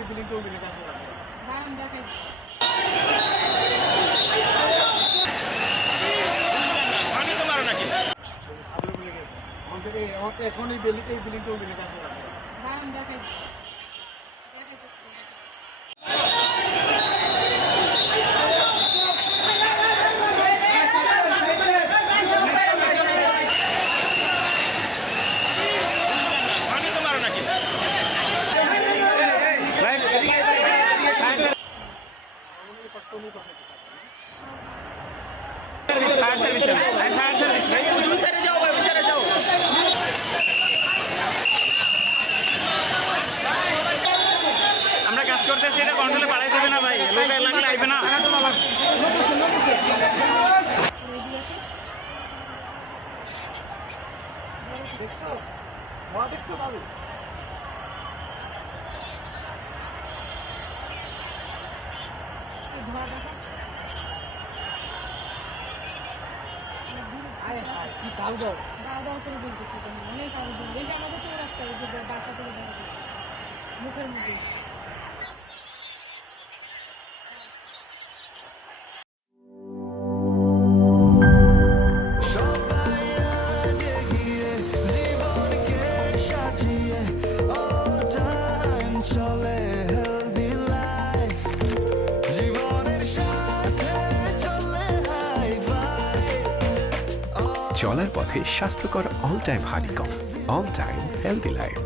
এই বিল্ডিংটাও বিল্ডিং আছে দাঁড়ান দেখাই আমি তো মারো নাকি সাদরে বলে গেছে আমাকে এখন এই বিল্ডিংটাও বিল্ডিং আছে দাঁড়ান দেখাই আমি তো মারো নাকি আমরা কাজ করতেছি, এটা কন্ট্রোলে পাঠাই দেবে না ভাই, লোক লাগলে আইবে না। দেখছো মা দেখছো বাবু ধোয়া দেখা কি দাও দাও দাও দাও করে বলতেছি অনেক আরো দূর এই যে আমাদের চৌরাস্তা এই যে বাসা করে দেখা যায় মুখের মুখে চলার পথে স্বাস্থ্যকর all time honeycomb all time healthy life.